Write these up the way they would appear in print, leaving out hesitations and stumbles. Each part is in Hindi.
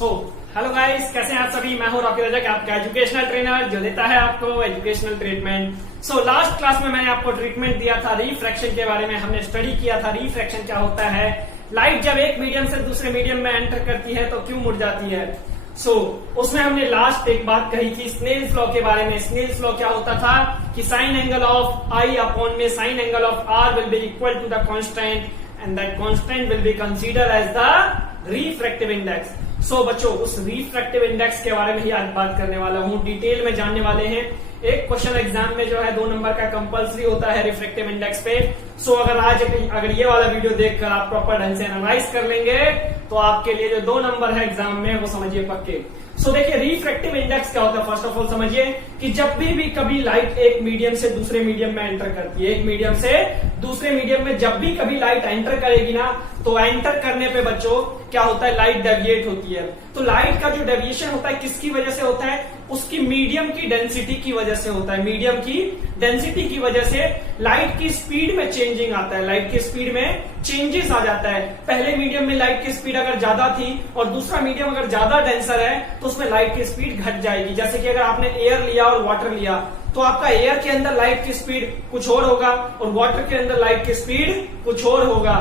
हेलो गाइस, कैसे हैं आप सभी। मैं हूं रॉकी रजक, आपका एजुकेशनल ट्रेनर जो देता है आपको एजुकेशनल ट्रीटमेंट। लास्ट क्लास में मैंने आपको ट्रीटमेंट दिया था रिफ्रैक्शन के बारे में। हमने स्टडी किया था रिफ्रैक्शन क्या होता है, लाइट जब एक मीडियम से दूसरे मीडियम में एंटर करती है तो क्यों मुड़ जाती है। उसमें हमने लास्ट एक बात कही थी स्नेल्स लॉ के बारे में। स्नेल्स लॉ क्या होता था कि sine angle of i upon में sine angle of r will be equal to the constant and that constant will be consider as the refractive index. बच्चों, उस रिफ्रैक्टिव इंडेक्स के बारे में ही आज बात करने वाला हूँ, डिटेल में जानने वाले हैं। एक क्वेश्चन एग्जाम में जो है 2 नंबर का कंपलसरी होता है रिफ्रैक्टिव इंडेक्स पे। अगर ये वाला वीडियो देखकर आप प्रॉपर ढंग से एनालाइज कर लेंगे तो आपके लिए जो 2 नंबर है एग्जाम में वो समझिए पक्के। देखिए रिफ्रैक्टिव इंडेक्स क्या होता है। फर्स्ट ऑफ ऑल समझिए कि जब भी कभी लाइट एक मीडियम से दूसरे मीडियम में एंटर करती है, एक मीडियम से दूसरे मीडियम में जब भी कभी लाइट एंटर करेगी ना, तो एंटर करने पे बच्चों क्या होता है, लाइट डेविएट होती है। तो लाइट का जो डेविएशन होता है किसकी वजह से होता है, उसकी मीडियम की डेंसिटी की वजह से होता है। मीडियम की डेंसिटी की वजह से लाइट की स्पीड में चेंजिंग आता है, लाइट की स्पीड में चेंजेस आ जाता है। पहले मीडियम में लाइट की स्पीड अगर ज्यादा थी और दूसरा मीडियम अगर ज्यादा डेंसर है तो उसमें लाइट की स्पीड घट जाएगी। जैसे कि अगर आपने एयर लिया और वाटर लिया तो आपका एयर के अंदर लाइट की स्पीड कुछ और होगा और वाटर के अंदर लाइट की स्पीड कुछ और होगा।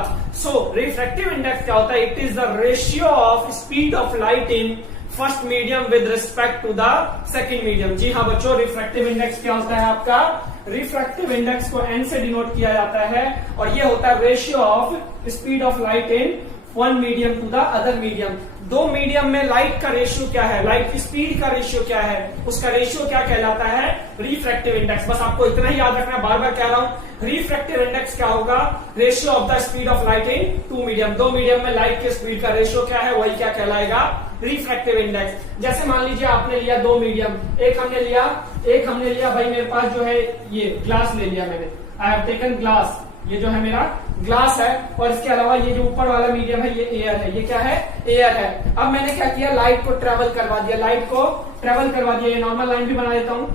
रिफ्रैक्टिव इंडेक्स क्या होता है, it is the ratio of speed of light in first medium with respect to the second medium. जी हाँ बच्चों, रिफ्रैक्टिव इंडेक्स क्या होता है आपका, रिफ्रैक्टिव इंडेक्स को एन से डिनोट किया जाता है और ये होता है ratio of speed of light in one medium to the other medium. 2 medium में लाइट का रेशियो क्या है, लाइट की स्पीड का रेशियो क्या है, उसका रेशियो क्या कहलाता है, रिफ्रैक्टिव इंडेक्स। बस आपको इतना ही याद रखना, बार बार कह रहा हूं, रिफ्रैक्टिव इंडेक्स क्या होगा, ratio of the speed of light in 2 medium. 2 medium में लाइट की स्पीड का रेशियो क्या है, वही क्या कहलाएगा, रिफ्रैक्टिव इंडेक्स। जैसे मान लीजिए आपने लिया 2 मीडियम, एक हमने लिया भाई, मेरे पास जो है ये ग्लास ले लिया मैंने, आई हैव टेकन ग्लास, ये जो है मेरा ग्लास है और इसके अलावा ये जो ऊपर वाला मीडियम है ये एयर है। ये क्या है, एयर है। अब मैंने क्या किया, लाइट को ट्रेवल करवा दिया, ये नॉर्मल लाइन भी बना देता हूं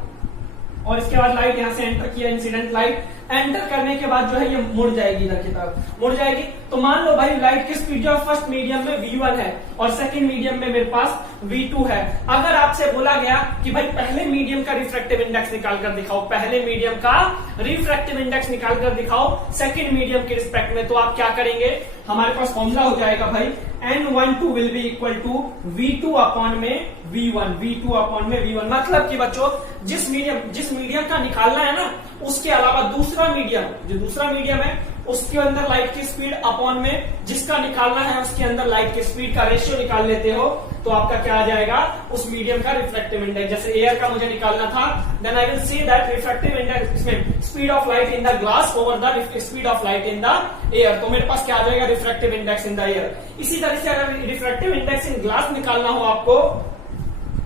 और इसके बाद लाइट यहां से एंटर किया, इंसिडेंट लाइट एंटर करने के बाद जो है ये मुड़ जाएगी, इधर की तरफ मुड़ जाएगी। तो मान लो भाई लाइट की स्पीड जो फर्स्ट मीडियम में v1 है और सेकंड मीडियम में मेरे पास v2 है। अगर आपसे बोला गया कि भाई पहले मीडियम का रिफ्रैक्टिव इंडेक्स निकाल कर दिखाओ, पहले मीडियम का रिफ्रैक्टिव इंडेक्स निकाल कर दिखाओ सेकंड मीडियम के रिस्पेक्ट में, तो आप क्या करेंगे, हमारे पास फॉर्मूला हो जाएगा भाई N12 will be equal to V2 upon में V1, V2 अपॉन में V1। मतलब कि बच्चों जिस मीडियम का निकालना है ना, उसके अलावा दूसरा मीडियम है उसके अंदर लाइट की स्पीड अपॉन में जिसका निकालना है उसके अंदर लाइट की स्पीड का रेशियो निकाल लेते हो तो आपका क्या आ जाएगा, उस मीडियम का रिफ्रैक्टिव इंडेक्स। जैसे एयर का मुझे निकालना था, then I will see that refractive index इसमें speed of light in the glass over the speed of light in the air, तो मेरे पास क्या आ जाएगा, refractive index in the air. इसी तरह से अगर रिफ्रैक्टिव इंडेक्स इन ग्लास निकालना हो आपको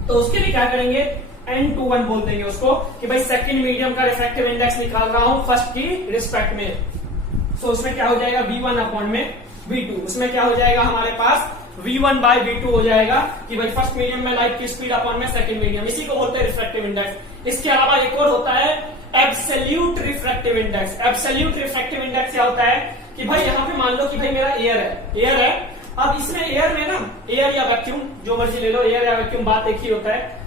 तो उसके लिए क्या करेंगे, N21 बोल देंगे उसको कि भाई सेकंड मीडियम का रिफ्रैक्टिव इंडेक्स निकाल रहा हूं फर्स्ट की रिस्पेक्ट में। उसमें क्या हो जाएगा, V1 अपॉन में V2। उसमें क्या हो जाएगा हमारे पास, V1 बाय V2 हो जाएगा कि भाई फर्स्ट मीडियम में लाइट की स्पीड अपॉन में सेकंड मीडियम, इसी को बोलते हैं रिफ्रैक्टिव इंडेक्स। इसके अलावा एक और होता है absolute refractive index. Absolute refractive index क्या होता है कि भाई यहाँ पे मान लो कि भाई मेरा एयर है। अब इसमें एयर में ना, एयर या वैक्यूम जो मर्जी ले लो, एयर या वैक्यूम बात एक ही होता है।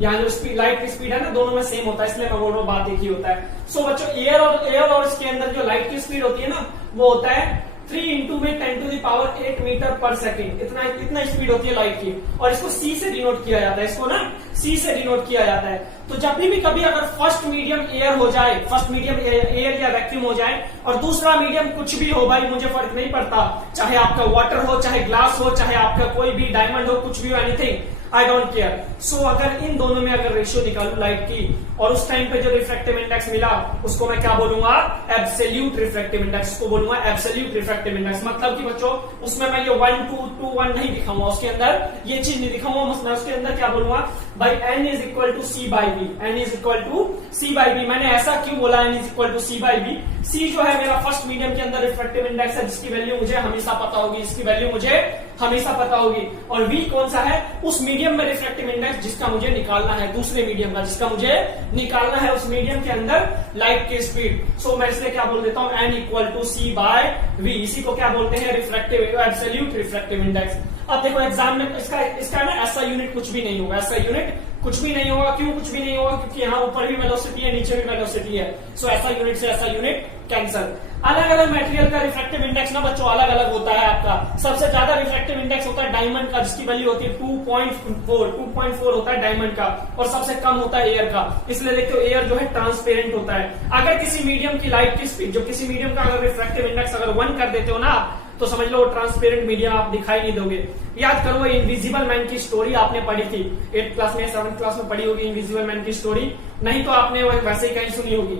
यहाँ जो स्पीड लाइट की स्पीड है ना, दोनों में सेम होता है, इसलिए मैं बोल रहा हूँ बात एक ही होता है। बच्चों एयर और इसके अंदर जो लाइट की स्पीड होती है ना, वो होता है 3 इंटू में 10 to the power 8 meter per second. इतना स्पीड होती है लाइट की और इसको C से डिनोट किया जाता है, इसको ना C से डिनोट किया जाता है। तो जब भी कभी अगर फर्स्ट मीडियम एयर हो जाए, फर्स्ट मीडियम एयर या वैक्यूम हो जाए और दूसरा मीडियम कुछ भी हो भाई, मुझे फर्क नहीं पड़ता, चाहे आपका वाटर हो, चाहे ग्लास हो, चाहे आपका कोई भी डायमंड हो, कुछ भी हो, एनीथिंग, आई डोंट केयर। अगर इन दोनों में अगर रेशियो निकालू लाइट की और उस टाइम पे जो रिफ्रैक्टिव इंडेक्स मिला उसको मैं क्या बोलूंगा, एब्सोल्यूट रिफ्रैक्टिव इंडेक्स को बोलूंगा एब्सोल्यूट रिफ्रैक्टिव इंडेक्स। मतलब कि बच्चों उसमें मैं ये 1 2 2 1 नहीं दिखाऊंगा, उसके अंदर ये चीज नहीं दिखाऊंगा, मैं उसके अंदर क्या बोलूंगा भाई N is equal to C by B, N is equal to C by B. मैंने ऐसा क्यों बोला N is equal to C by B, C जो है मेरा फर्स्ट मीडियम के अंदर रिफ्रैक्टिव इंडेक्स है, जिसकी वैल्यू मुझे हमेशा पता होगी, इसकी वैल्यू मुझे हमेशा पता होगी। और वी कौन सा है, उस मीडियम में रिफ्रैक्टिव इंडेक्स जिसका मुझे निकालना है, दूसरे मीडियम का जिसका मुझे निकालना है, उस मीडियम के अंदर लाइट की स्पीड। सो मैं इसलिए क्या बोल देता हूं, N equal to C by V. इसी को क्या बोलते हैं, रिफ्रैक्टिव एब्सोल्यूट रिफ्रैक्टिव इंडेक्स। अब देखो एग्जाम में इसका ना ऐसा यूनिट कुछ भी नहीं होगा, ऐसा यूनिट कुछ भी नहीं होगा। क्यों कुछ भी नहीं होगा, क्योंकि यहाँ ऊपर भी वेलोसिटी है, नीचे भी वेलोसिटी है। सो ऐसा यूनिट से ऐसा यूनिट कैंसल। अलग अलग मटेरियल का रिफ्रैक्टिव इंडेक्स ना बच्चों अलग अलग होता है आपका। सबसे ज्यादा रिफ्रैक्टिव इंडेक्स होता है डायमंड का, जिसकी वैल्यू होती है 2.4 होता है डायमंड का, और सबसे कम होता है एयर का। इसलिए देखते हो एयर जो है ट्रांसपेरेंट होता है। अगर किसी मीडियम की लाइट की स्पीड, जो किसी मीडियम का अगर रिफ्रैक्टिव इंडेक्स अगर 1 कर देते हो ना आप, तो समझ लो ट्रांसपेरेंट मीडियम आप दिखाई नहीं दोगे। याद करो इनविजिबल मैन की स्टोरी आपने पढ़ी थी 8th क्लास में, 7th क्लास में पढ़ी होगी इनविजिबल मैन की स्टोरी, नहीं तो आपने वैसे ही कहीं सुनी होगी।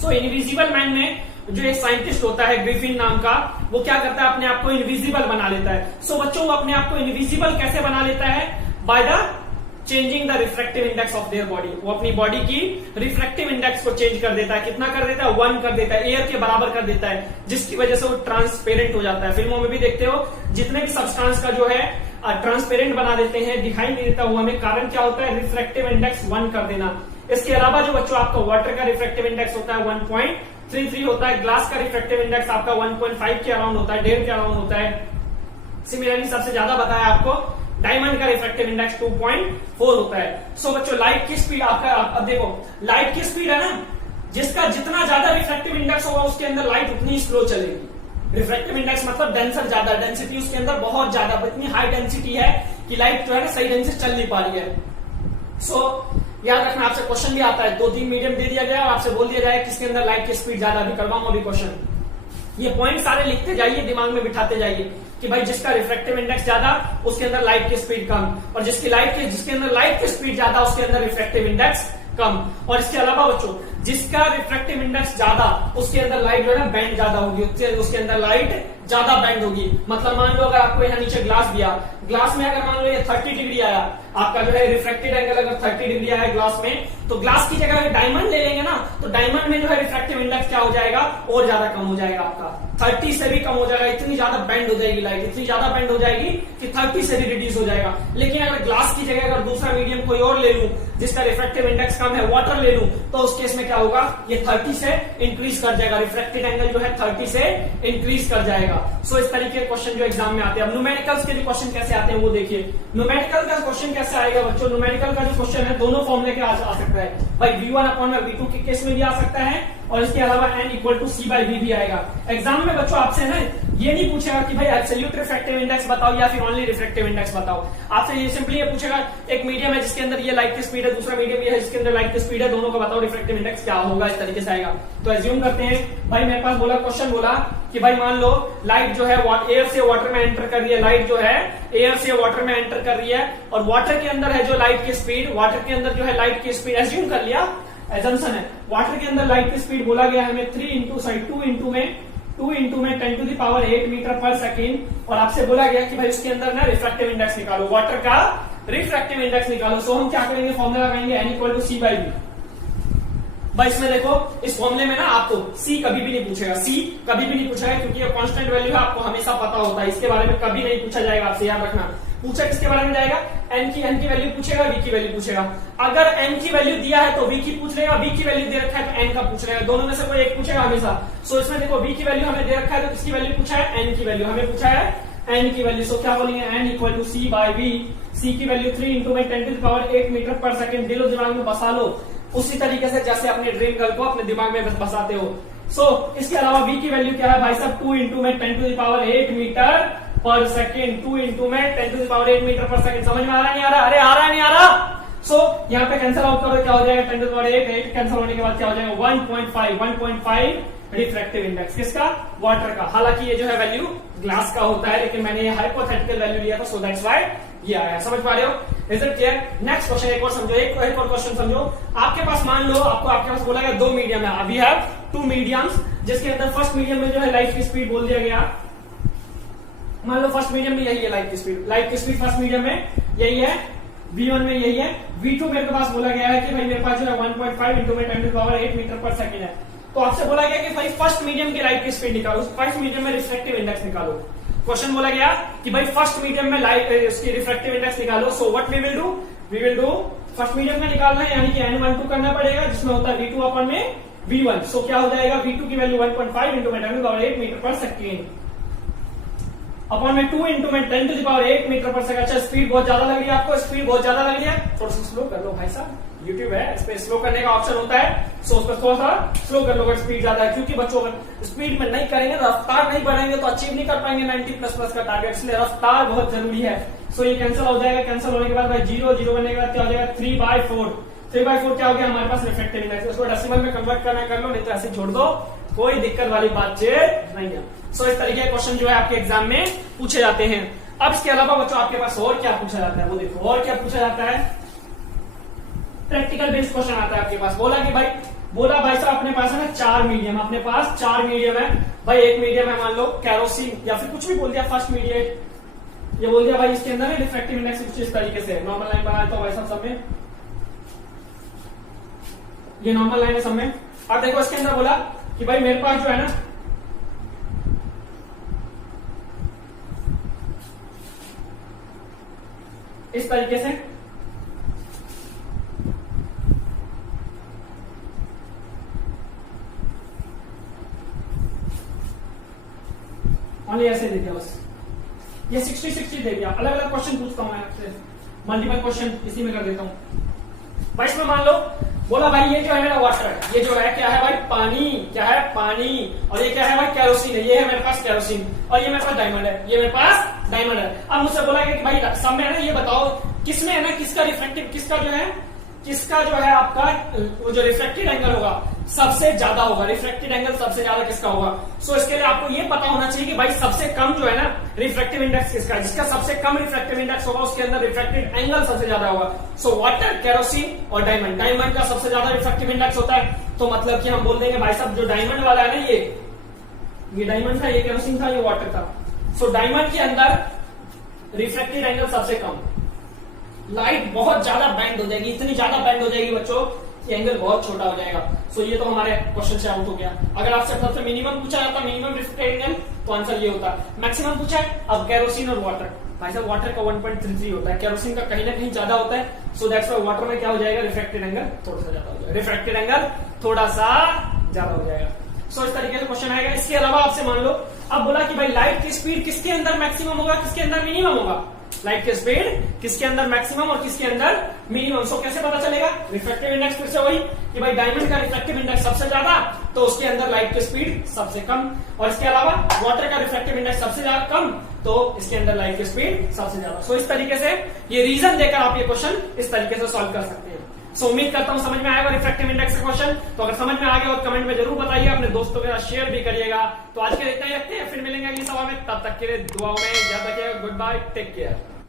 सो इनविजिबल मैन में जो एक साइंटिस्ट होता है ग्रिफिन नाम का, वो क्या करता है, अपने आप को इनविजिबल बना लेता है। सो बच्चों वो अपने आप को इनविजिबल कैसे बना लेता है, by the changing the refractive index of their body. वो अपनी बॉडी की रिफ्रैक्टिव इंडेक्स को चेंज कर देता है। कितना कर देता है, 1 कर देता है, एयर के बराबर कर देता है, जिसकी वजह से वो ट्रांसपेरेंट हो जाता है। फिल्मों में भी देखते हो जितने भी सब्सटेंस का जो है ट्रांसपेरेंट बना देते हैं, दिखाई नहीं देता, वो हमें कारण क्या होता है, रिफ्रैक्टिव इंडेक्स 1 कर देना। इसके अलावा जो बच्चों आपका वाटर का रिफ्रैक्टिव इंडेक्स होता है 1.33 होता है, ग्लास का रिफ्रैक्टिव इंडेक्स आपका 1.5 के अराउंड होता है, 1.5 के अराउंड होता है। सिमिलरली सबसे ज्यादा बताया आपको डायमंड का रिफ्रैक्टिव इंडेक्स 2.4 होता है। सो बच्चों लाइट की स्पीड आपका, अब देखो लाइट की स्पीड है ना, जिसका जितना ज्यादा रिफ्रैक्टिव इंडेक्स होगा उसके अंदर लाइट उतनी स्लो चलेगी। रिफ्रैक्टिव इंडेक्स मतलब डेंसर ज्यादा, डेंसिटी उसके अंदर बहुत ज्यादा, इतनी हाई डेंसिटी है कि लाइट जो है ना सही ढंग से चल नहीं पा रही है। सो याद रखना, आपसे क्वेश्चन भी आता है, 2-3 मीडियम दे दिया गया और आपसे बोल दिया जाए किसके अंदर लाइट की स्पीड ज्यादा। अभी करवाऊंगा अभी क्वेश्चन, ये पॉइंट सारे लिखते जाइए, दिमाग में बिठाते जाइए कि भाई जिसका रिफ्रैक्टिव इंडेक्स ज्यादा उसके अंदर लाइट की स्पीड कम, और जिसके अंदर लाइट की स्पीड ज्यादा उसके अंदर रिफ्रैक्टिव इंडेक्स कम। और इसके अलावा बच्चों जिसका रिफ्रैक्टिव इंडेक्स ज्यादा उसके अंदर लाइट जो है ना बैंड ज्यादा होगी, उसके अंदर लाइट ज्यादा बैंड होगी। मतलब मान लो अगर आपको यहाँ नीचे ग्लास दिया, ग्लास में अगर मान लो ये 30 डिग्री आया, आपका जो है रिफ्रैक्टेड एंगल अगर 30 डिग्री आया ग्लास में, तो ग्लास की जगह डायमंड ले लेंगे ना, तो डायमंड में जो है रिफ्रैक्टिव इंडेक्स क्या हो जाएगा, और ज्यादा कम हो जाएगा आपका, 30 से भी कम हो जाएगा। इतनी ज्यादा बैंड हो जाएगी लाइट, इतनी ज्यादा बैंड हो जाएगी कि 30 से भी रिड्यूस हो जाएगा। लेकिन अगर ग्लास की जगह अगर दूसरा मीडियम कोई और ले लूं जिसका रिफ्रैक्टिव इंडेक्स कम है, वाटर ले लूं, तो उस केस में क्या होगा, ये 30 से इंक्रीज कर जाएगा, रिफ्रैक्टेड एंगल जो है 30 से इंक्रीज कर जाएगा। सो इस तरीके के क्वेश्चन जो एग्जाम में आते हैं। अब न्यूमेरिकल्स के लिए क्वेश्चन कैसे आते हैं वो देखिए। न्यूमेरिकल का क्वेश्चन कैसे आएगा बच्चों, न्यूमेरिकल का जो क्वेश्चन है दोनों फॉर्मूले के आ सकता है भाई, v1/v2 के केस में भी आ सकता है, और इसके अलावा n equal to c by V भी आएगा। एग्जाम में बच्चों आपसे ना ये नहीं पूछेगा कि भाई एब्सोल्यूट रिफ्रैक्टिव इंडेक्स बताओ या फिर ओनली रिफ्रैक्टिव इंडेक्स बताओ, आपसे ये सिंपली ये पूछेगा एक मीडियम है जिसके अंदर ये लाइट की स्पीड है, दूसरा मीडियम ये है जिसके अंदर लाइट की स्पीड है, दोनों को बताओ रिफ्रैक्टिव इंडेक्स क्या होगा, इस तरीके से आएगा। तो एज्यूम करते हैं भाई मेरे पास बोला क्वेश्चन बोला कि भाई मान लो लाइट जो है एयर से वाटर में एंटर कर रही है, लाइट जो है एयर से वाटर में एंटर कर रही है, और वाटर के अंदर है जो लाइट की स्पीड, वाटर के अंदर जो है लाइट की स्पीड, एज्यूम कर लिया, एजम्पशन है, वाटर के अंदर लाइट की स्पीड बोला गया हमें 2 इंटू में 10 to the power 8 meter per second, और आपसे बोला गया कि भाई उसके अंदर ना रिफ्रैक्टिव इंडेक्स निकालो, वाटर का रिफ्रैक्टिव इंडेक्स निकालो। सो हम क्या करेंगे, फॉर्मूला लगाएंगे n equal to C by V. भाई इसमें देखो इस फॉर्मूले में ना आपको c कभी भी नहीं पूछेगा, c कभी भी नहीं पूछेगा, क्योंकि ये कांस्टेंट वैल्यू है, आपको हमेशा पता होता है, इसके बारे में कभी नहीं पूछा जाएगा आपसे, याद रखना। पूछा किसके बारे में जाएगा, n की वैल्यू पूछेगा, v की वैल्यू पूछेगा। अगर n की वैल्यू दिया है तो v की पूछ लेगा, v की वैल्यू दे रखा है तो n का पूछ लेगा, दोनों में से कोई एक पूछेगा हमेशा। सो इसमें देखो v की वैल्यू हमें दे रखा है तो किसकी वैल्यू पूछा है, n की वैल्यू हमें पूछा है, n की वैल्यू। सो क्या बोलेंगे, n equal to c by V, c की वैल्यू 3 इंटू में 10 to the power 8 meter per second, दिलो दिमाग में बसा लो उसी तरीके से जैसे अपने ड्रीम गर्ल को अपने दिमाग में बसाते हो। सो इसके अलावा v की वैल्यू क्या है भाई साहब, 2 इंटू में 10 to the power 8 meter per second, 2 into में 10 to the power 8 meter per second. समझ में आ रहा नहीं आ रहा, अरे आ रहा नहीं आ रहा। सो यहाँ पे कैंसिल आउट करो, क्या हो जाएगा, 10 टू द पावर 8 कैंसिल होने के बाद क्या हो जाएगा, 1.5 रिफ्रैक्टिव इंडेक्स किसका, वाटर का। हालांकि ये जो है वैल्यू ग्लास का होता है, लेकिन मैंने ये हाइपोथेटिकल वैल्यू लिया था, सो दैट्स व्हाई ये आया। समझ पा रहे हो, is it clear. Next question एक और समझो, एक और क्वेश्चन समझो। आपके पास मान लो आपके पास बोला गया 2 मीडियम है, अभी है 2 मीडियम्स, जिसके अंदर फर्स्ट मीडियम में जो है लाइट की स्पीड बोल दिया गया, मान लो फर्स्ट मीडियम में यही है लाइट की स्पीड फर्स्ट मीडियम में यही है, v1 में यही है, v2 मेरे पास बोला गया है कि भाई मेरे पास जो है 1.5 इंटू में 10 to the power 8 meter per second है। तो आपसे बोला गया कि भाई फर्स्ट मीडियम की लाइट की स्पीड निकालो, फर्स्ट मीडियम में रिफ्रैक्टिव इंडेक्स निकालो। क्वेश्चन बोला गया कि भाई फर्स्ट मीडियम में लाइट इसकी रिफ्रैक्टिव इंडेक्स निकालो। So what we will do first medium में निकालना है, यानी कि n12 करना पड़ेगा, जिसमें होता है V2 अपन में V1। सो क्या हो जाएगा, V2 की वैल्यू 1.5 इंटू में 10⁸ मीटर पर सेकेंड अपॉन में 2 इंटू में 10⁸ मीटर पर सेकंड। अच्छा स्पीड बहुत ज्यादा लग रही है आपको, स्पीड बहुत ज्यादा लग रही है, थोड़ा सा स्लो कर लो भाई साहब, यूट्यूब है इस पे स्लो करने का ऑप्शन होता है, सो उस पर थोड़ा सा स्लो कर लो अगर स्पीड ज्यादा है, क्योंकि बच्चों अगर स्पीड में नहीं करेंगे, रफ्तार नहीं बढ़ाएंगे तो अचीव नहीं कर पाएंगे 90++ का टारगेट, इसलिए रफ्तार बहुत जरूरी है। सो ये कैंसिल हो जाएगा, कैंसिल होने के बाद भाई 0 बनने के बाद क्या हो जाएगा 3/4 क्या हो गया हमारे पास रिफ्रैक्टिव इंडेक्स। उसको डेसिमल में कन्वर्ट करना कर लो, नहीं तो ऐसे छोड़ दो, कोई दिक्कत वाली बातचीत नहीं है। सो इस तरीके के क्वेश्चन जो है आपके एग्जाम में पूछे जाते हैं। अब इसके अलावा बच्चों आपके पास और क्या पूछा जाता है वो देखो, और क्या पूछा जाता है, प्रैक्टिकल बेस्ड क्वेश्चन आता है आपके पास। बोला भाई साहब अपने पास है ना 4 मीडियम, अपने पास 4 मीडियम है भाई, एक मीडियम है मान लो कैरोसिन या फिर कुछ भी बोल दिया, फर्स्ट मीडियम ये बोल दिया भाई, इसके अंदर रिफ्रैक्टिव इंडेक्स कुछ इस तरीके से नॉर्मल लाइन बनाया तो भाई साहब सब में ये नॉर्मल लाइन है सब में। अब देखो इसके अंदर बोला कि भाई मेरे पास जो है ना इस तरीके से ओनली ऐसे दे दिया बस, ये 60 दे दिया। अलग अलग क्वेश्चन पूछता हूं मैं आपसे, मल्टीपल क्वेश्चन इसी में कर देता हूं भाई। इसमें मान लो बोला भाई ये जो है मेरा वाटर, ये जो है क्या है भाई पानी, क्या है पानी, और ये क्या है भाई कैरोसिन है, ये है मेरे पास कैरोसिन, और ये मेरे पास डायमंड है, ये मेरे पास डायमंड है। अब मुझसे बोला कि भाई सब में है ना ये बताओ किसमें है ना किसका रिफ्रैक्टिव, किसका जो है आपका वो जो रिफ्रैक्टेड एंगल होगा सबसे ज्यादा होगा, रिफ्रैक्टेड एंगल सबसे ज्यादा किसका होगा। सो इसके लिए आपको ये पता होना चाहिए कि भाई सबसे कम जो है ना रिफ्रैक्टिव इंडेक्स किसका है, जिसका सबसे कम रिफ्रैक्टिव इंडेक्स होगा उसके अंदर रिफ्रैक्टेड एंगल सबसे ज्यादा होगा। सो वाटर, कैरोसिन और डायमंड, डायमंड का सबसे ज्यादा रिफ्रैक्टिव इंडेक्स होता है, तो मतलब कि हम बोल देंगे भाई साहब जो डायमंड वाला है ना ये डायमंड था, ये कैरोसिन था, ये वाटर था। सो डायमंड के अंदर रिफ्रैक्टेड एंगल सबसे कम, लाइट बहुत ज्यादा बैंड हो जाएगी, इतनी ज्यादा बैंड हो जाएगी बच्चों कि एंगल बहुत छोटा हो जाएगा। सो ये तो हमारे क्वेश्चन से आउट हो गया। अगर आपसे सबसे मिनिमम पूछा जाता, मिनिमम रिफ्रैक्टेड एंगल, तो आंसर ये होता। मैक्सिमम पूछा है, अब कैरोसिन और वाटर, भाई साहब वाटर का 1.33 होता है, कैरोसिन का कहीं ना कहीं ज्यादा होता है। सो दैट्स व्हाई वाटर में क्या हो जाएगा, रिफ्रैक्टेड एंगल थोड़ा सा ज्यादा हो जाएगा, रिफ्रैक्टेड एंगल थोड़ा सा ज्यादा हो जाएगा। सो इस तरीके से क्वेश्चन आएगा। इसके अलावा आपसे मान लो अब बोला कि भाई लाइट की स्पीड किसके अंदर मैक्सिमम होगा, किसके अंदर मिनिमम होगा, लाइट की स्पीड किसके अंदर मैक्सिमम और किसके अंदर मिनिमम। सो कैसे पता चलेगा, रिफ्रैक्टिव इंडेक्स फिर से वही कि भाई डायमंड का रिफ्रैक्टिव इंडेक्स सबसे ज्यादा तो उसके अंदर लाइट की स्पीड सबसे कम, और इसके अलावा वाटर का रिफ्रैक्टिव इंडेक्स सबसे ज्यादा कम तो इसके अंदर लाइट की स्पीड सबसे ज्यादा। सो इस तरीके से ये रीजन देकर आप ये क्वेश्चन इस तरीके से सॉल्व कर सकते हैं। सो उम्मीद करता हूं समझ में आएगा रिफ्रैक्टिव इंडेक्स का क्वेश्चन। तो अगर समझ में आ गया तो कमेंट में जरूर बताइए, अपने दोस्तों के साथ शेयर भी करिएगा। तो आज के लिए इतना ही रखते हैं, फिर मिलेंगे अगली सवाल में, तब तक के लिए दुआओं में याद रखिएगा। Goodbye, take care.